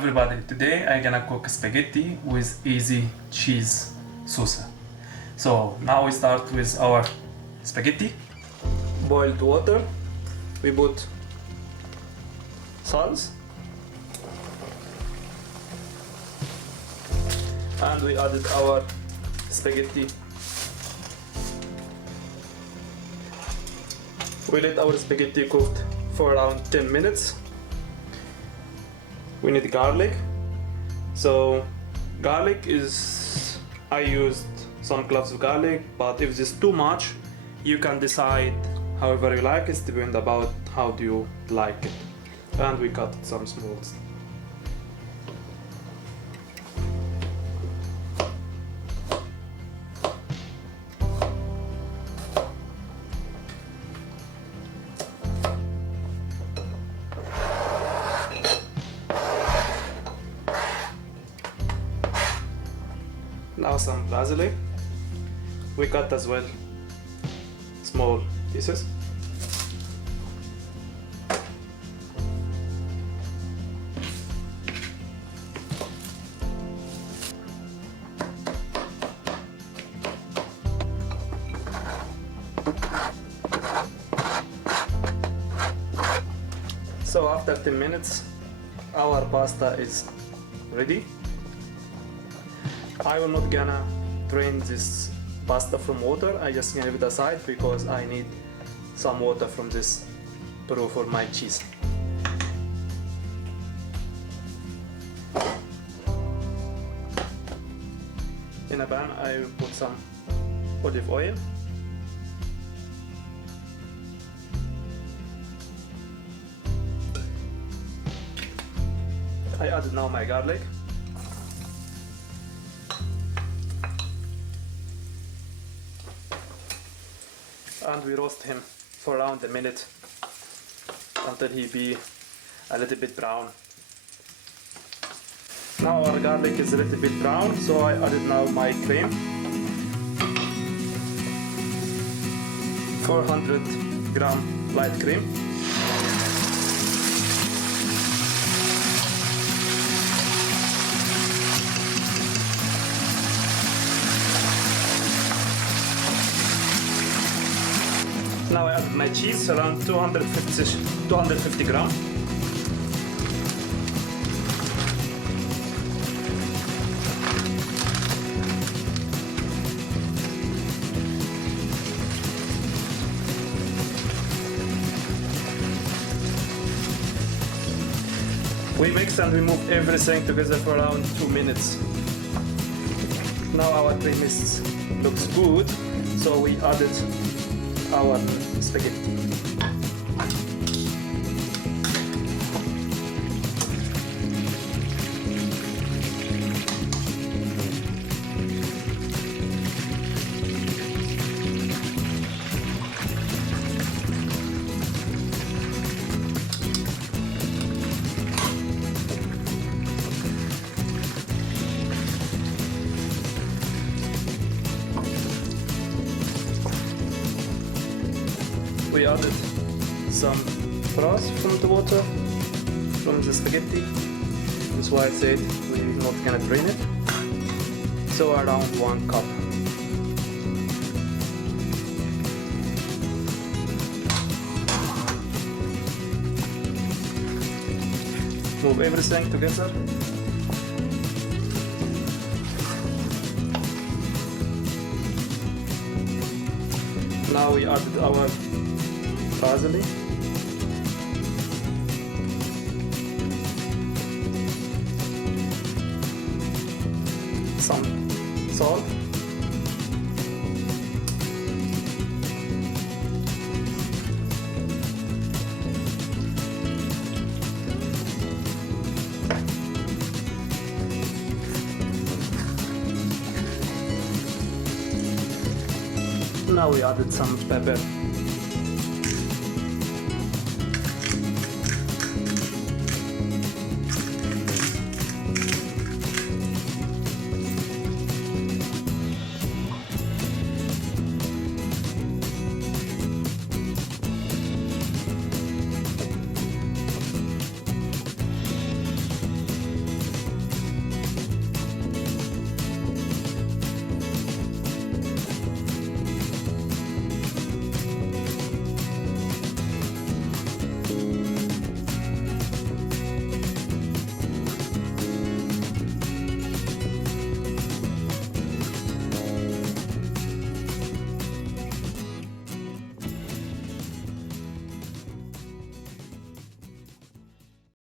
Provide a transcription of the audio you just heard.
everybody, today I'm gonna cook spaghetti with easy cheese sauce. So now we start with our spaghetti. Boiled water, we put salt and we added our spaghetti. We let our spaghetti cooked for around 10 minutes. We need garlic. So garlic is, I used some cloves of garlic, but if this is too much, you can decide however you like. It depends about how do you like it. And we cut some smalls. Now some basil. We cut as well small pieces. So after 10 minutes our pasta is ready. I will not gonna drain this pasta from water. I just gonna leave it aside because I need some water from this dough for my cheese. In a pan I will put some olive oil. I added now my garlic. And we roast him for around a minute until he be a little bit brown. Now our garlic is a little bit brown, so I added now my cream. 400-gram light cream. Now I add my cheese, around 250 gram. We mix and we move everything together for around 2 minutes. Now our premix looks good, so we added our spaghetti. We added some broth from the water, from the spaghetti. That's why I said we're not gonna drain it. So around 1 cup. Move everything together. Now we added our basil, some salt, now we added some pepper.